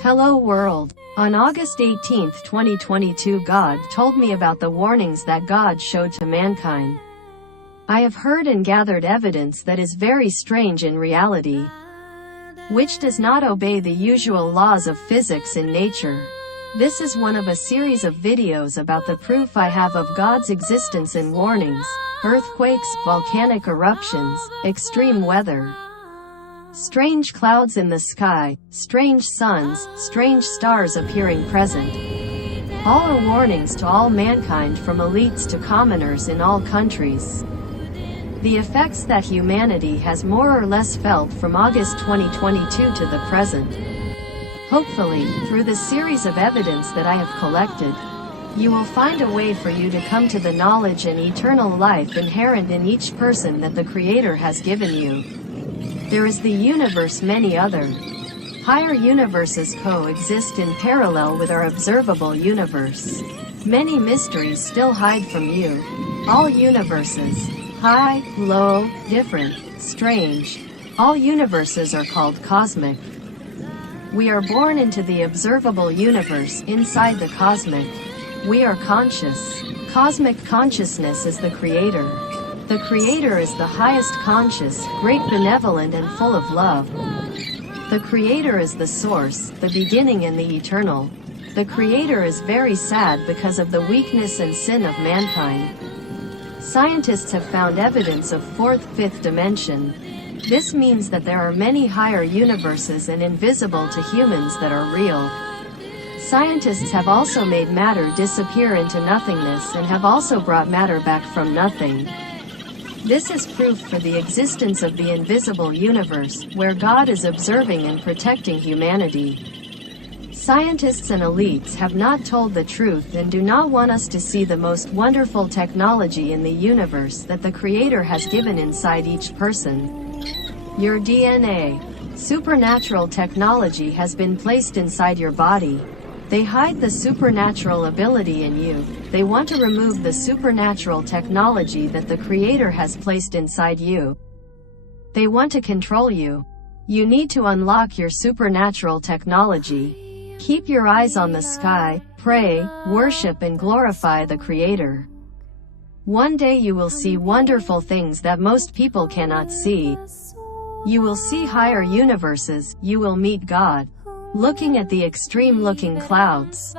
Hello world. On August 18, 2022, God told me about the warnings that God showed to mankind. I have heard and gathered evidence that is very strange in reality, which does not obey the usual laws of physics in nature. This is one of a series of videos about the proof I have of God's existence and warnings: earthquakes, volcanic eruptions, extreme weather, strange clouds in the sky, strange suns, strange stars appearing present. All are warnings to all mankind, from elites to commoners in all countries. The effects that humanity has more or less felt from August 2022 to the present. Hopefully, through the series of evidence that I have collected, you will find a way for you to come to the knowledge and eternal life inherent in each person that the Creator has given you. There is the universe, many other higher universes coexist in parallel with our observable universe. Many mysteries still hide from you. All universes, high, low, different, strange, all universes are called cosmic. We are born into the observable universe. Inside the cosmic, we are conscious. Cosmic consciousness is the Creator. The Creator is the highest conscious, great, benevolent, and full of love. The Creator is the source, the beginning, and the eternal. The Creator is very sad because of the weakness and sin of mankind. Scientists have found evidence of fourth, fifth dimension. This means that there are many higher universes and invisible to humans that are real. Scientists have also made matter disappear into nothingness and have also brought matter back from nothing. This is proof for the existence of the invisible universe, where God is observing and protecting humanity. Scientists and elites have not told the truth and do not want us to see the most wonderful technology in the universe that the Creator has given inside each person. Your DNA. Supernatural technology has been placed inside your body. They hide the supernatural ability in you. They want to remove the supernatural technology that the Creator has placed inside you. They want to control you. You need to unlock your supernatural technology. Keep your eyes on the sky, pray, worship, and glorify the Creator. One day you will see wonderful things that most people cannot see. You will see higher universes. You will meet God. Looking at the extreme-looking clouds,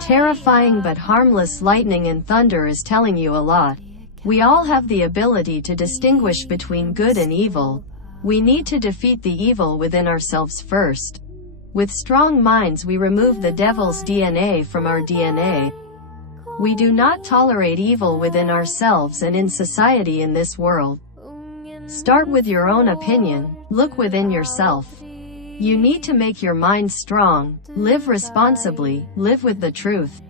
terrifying but harmless lightning and thunder is telling you a lot. We all have the ability to distinguish between good and evil. We need to defeat the evil within ourselves first. With strong minds we remove the devil's DNA from our DNA. We do not tolerate evil within ourselves and in society in this world. Start with your own opinion. Look within yourself. You need to make your mind strong, live responsibly, live with the truth.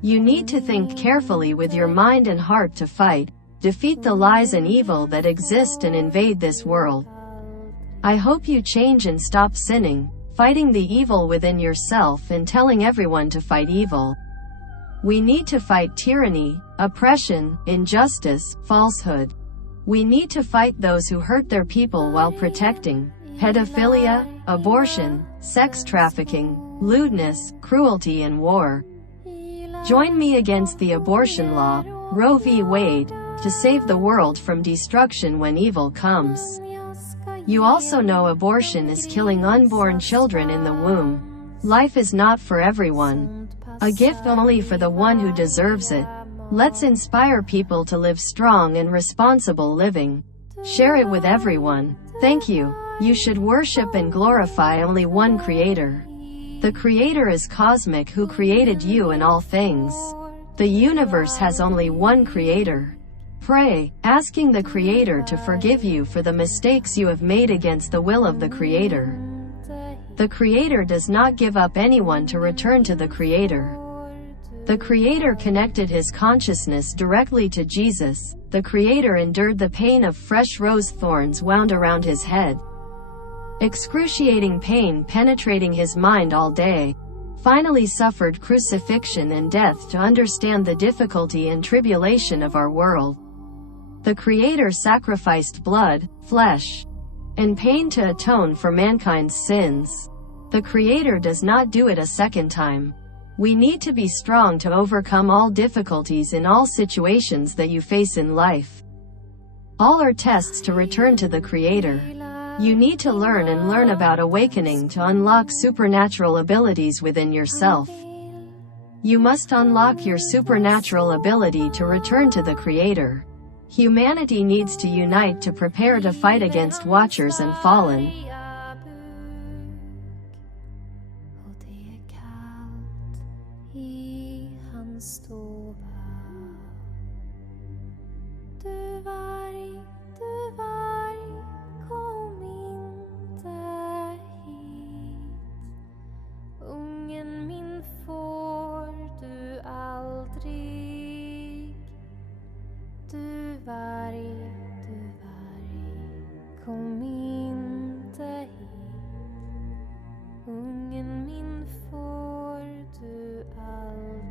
You need to think carefully with your mind and heart to fight, defeat the lies and evil that exist and invade this world. I hope you change and stop sinning, fighting the evil within yourself and telling everyone to fight evil. We need to fight tyranny, oppression, injustice, falsehood. We need to fight those who hurt their people while protecting pedophilia, abortion, sex trafficking, lewdness, cruelty, and war. Join me against the abortion law, Roe v. Wade, to save the world from destruction when evil comes. You also know abortion is killing unborn children in the womb. Life is not for everyone. A gift only for the one who deserves it. Let's inspire people to live strong and responsible living. Share it with everyone. Thank you. You should worship and glorify only one Creator. The Creator is cosmic, who created you and all things. The universe has only one Creator. Pray, asking the Creator to forgive you for the mistakes you have made against the will of the Creator. The Creator does not give up anyone to return to the Creator. The Creator connected His consciousness directly to Jesus. The Creator endured the pain of fresh rose thorns wound around His head. Excruciating pain penetrating His mind all day. Finally suffered crucifixion and death to understand the difficulty and tribulation of our world. The Creator sacrificed blood, flesh, and pain to atone for mankind's sins. The Creator does not do it a second time. We need to be strong to overcome all difficulties in all situations that you face in life. All are tests to return to the Creator. You need to learn about awakening to unlock supernatural abilities within yourself. You must unlock your supernatural ability to return to the Creator. Humanity needs to unite to prepare to fight against Watchers and Fallen. Kom inte hit. Ungen min får du aldrig.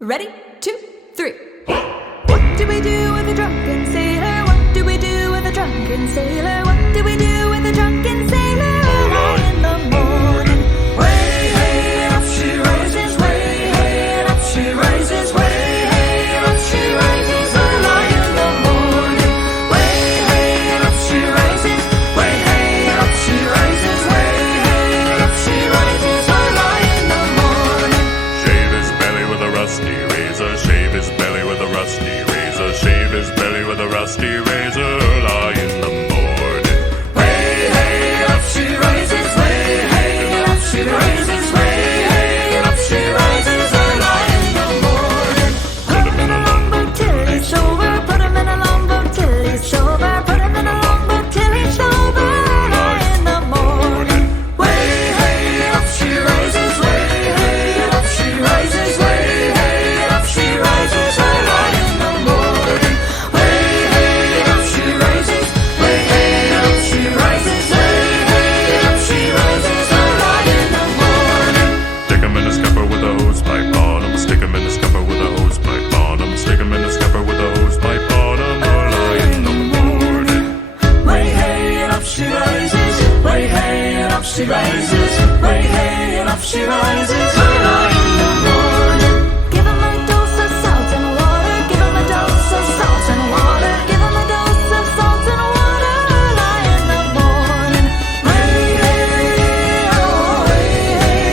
Ready? 2, 3. What do we do with a drunken sailor? What do we do with a drunken sailor? What do we do with a drunken sailor? Early in the morning. Way, hey, and up she rises. Way, hey, and up she rises. Way, hey, and up she rises. Early in the morning. Way, hey, and up she rises. Way, hey, and up she rises. Way, hey, and up she rises. Early in the morning. Shave his belly with a rusty razor. Shave his belly with a rusty razor. Shave his belly with a rusty razor. Early in the morning. Way, hey, up she rises. Way, hey, up she rises. Way, hey, up she rises. Early in the morning. Put him in a longboat till he's sober. Put him in a longboat till he's sober. Put him in a longboat till he's sober. Early in the morning. Way, hey, up she rises. Way, hey, up she rises. Way, hey, up she rises. Early in the morning. Way, hey, up she rises. Way, hey, up she rises. Way, hey, up she rises. Early in the morning. Stick him in a scupper with a hose pipe on him. Stick him in a scupper with a hose pipe on him. Stick him in a scupper with a hose pipe on him. Early in the morning. Way, hey, and up she rises. Way, hey, and up she rises. Way, hey, and up she rises. Early in the morning. Give him a dose of salt and water. Give him a dose of salt and water. Give him a dose of salt and water. Early in the morning. Way, hey, oh, way, hey,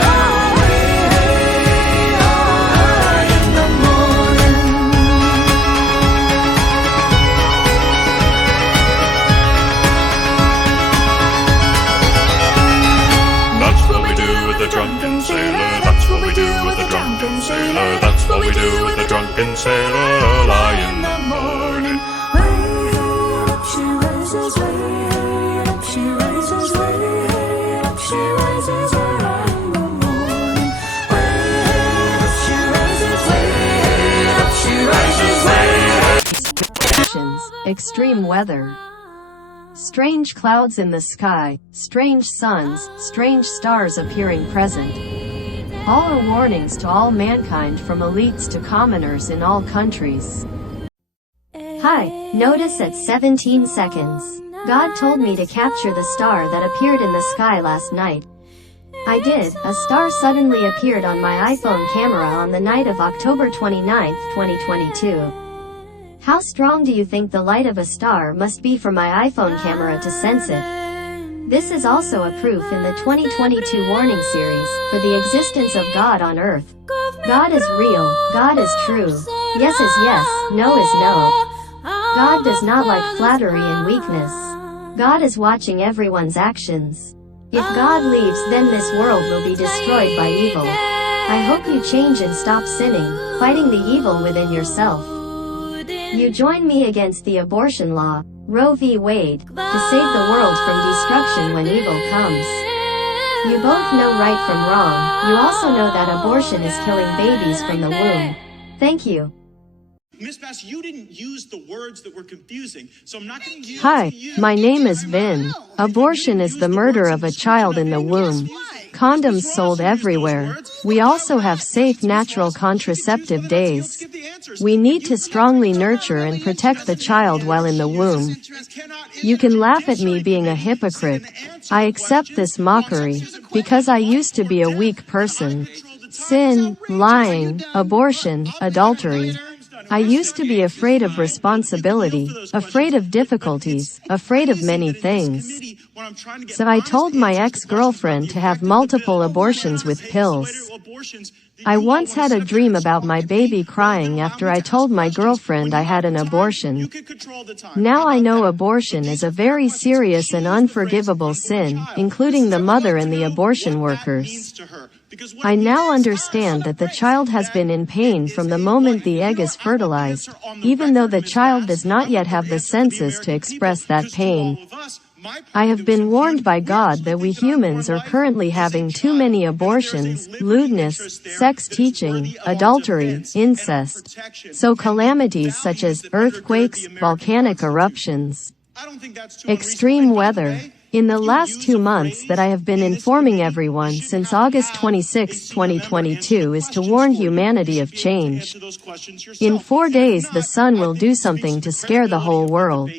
oh, way, hey, oh, early in the morning. That's what we do with the drunken sailor. That's what we do with the drunken sailor. That's what we do with the drunken sailor. Early in the morning. Way up she rises, way up she rises, way up she rises, early in the morning. Way up she rises, way up she rises, Extreme weather. Strange clouds in the sky, strange suns, strange stars appearing present. All are warnings to all mankind, from elites to commoners in all countries. Hi, notice at 17 seconds. God told me to capture the star that appeared in the sky last night. I did. A star suddenly appeared on my iPhone camera on the night of October 29, 2022. How strong do you think the light of a star must be for my iPhone camera to sense it? This is also a proof in the 2022 warning series for the existence of God on earth. God is real, God is true. Yes is yes, no is no. God does not like flattery and weakness. God is watching everyone's actions. If God leaves, then this world will be destroyed by evil. I hope you change and stop sinning, fighting the evil within yourself. You join me against the abortion law, Roe v. Wade, to save the world from destruction when evil comes. You both know right from wrong. You also know that abortion is killing babies from the womb. Thank you. Miss Bass, you didn't use the words that were confusing, so I'm not going to use Hi, my name is Vin. Abortion is the murder of a child in the womb. Condoms sold everywhere. We also have safe natural contraceptive days. We need to strongly nurture and protect the child while in the womb. You can laugh at me being a hypocrite. I accept this mockery, because I used to be a weak person. Sin, lying, abortion, adultery. I used to be afraid of responsibility, afraid of difficulties, afraid of many things. So I told my ex-girlfriend to have multiple abortions with pills. I once had a dream about my baby crying after I told my girlfriend I had an abortion. Now I know abortion is a very serious and unforgivable sin, including the mother and the abortion workers. I now understand that the child has been in pain from the moment the egg is fertilized, even though the child does not yet have the senses to express that pain. I have been warned by God that we humans are currently having too many abortions, lewdness, sex teaching, adultery, incest. So calamities such as earthquakes, volcanic eruptions, extreme weather. In the last 2 months that I have been informing everyone since August 26, 2022 is to warn humanity of change. In 4 days the sun will do something to scare the whole world.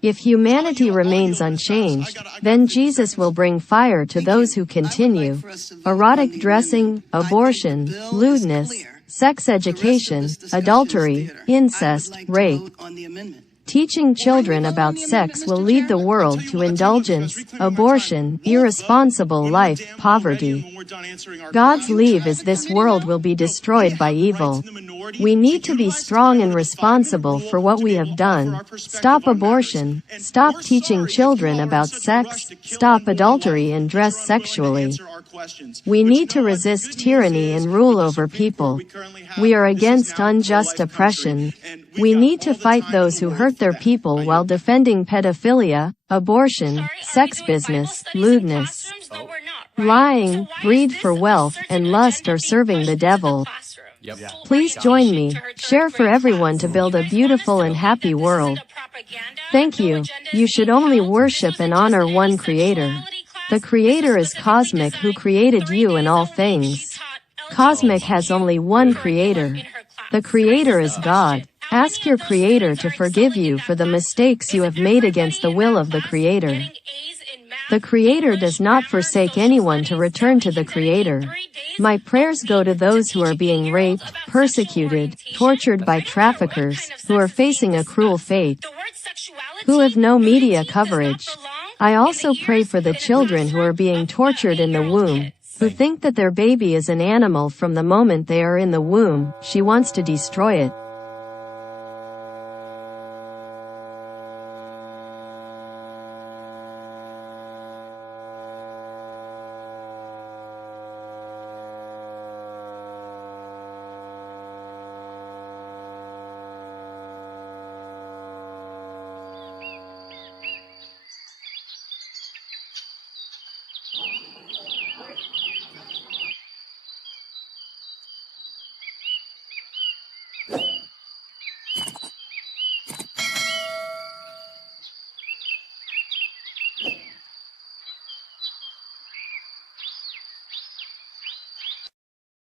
If humanity remains unchanged, then Jesus will bring fire to those who continue. Erotic dressing, abortion, lewdness, sex education, adultery, incest, rape. Teaching children about sex will lead the world to indulgence, abortion, irresponsible life, poverty. God's leave is this world will be destroyed by evil. We need to be strong and responsible for what we have done. Stop abortion, stop teaching children about sex, stop adultery and dress sexually. We need to resist tyranny and rule over people. We are against unjust oppression. We need to fight those who hurt their people while defending pedophilia, abortion, sex business, lewdness, lying, greed for wealth, and lust are serving the devil. Please join me, share for everyone to build a beautiful and happy world. Thank you. You should only worship and honor one Creator. The Creator is cosmic who created you and all things. Cosmic has only one Creator. The Creator is God. Ask your Creator to forgive you for the mistakes you have made against the will of the Creator. The Creator does not forsake anyone to return to the Creator. My prayers go to those who are being raped, persecuted, tortured by traffickers, who are facing a cruel fate, who have no media coverage. I also pray for the children who are being tortured in the womb, who think that their baby is an animal from the moment they are in the womb. She wants to destroy it.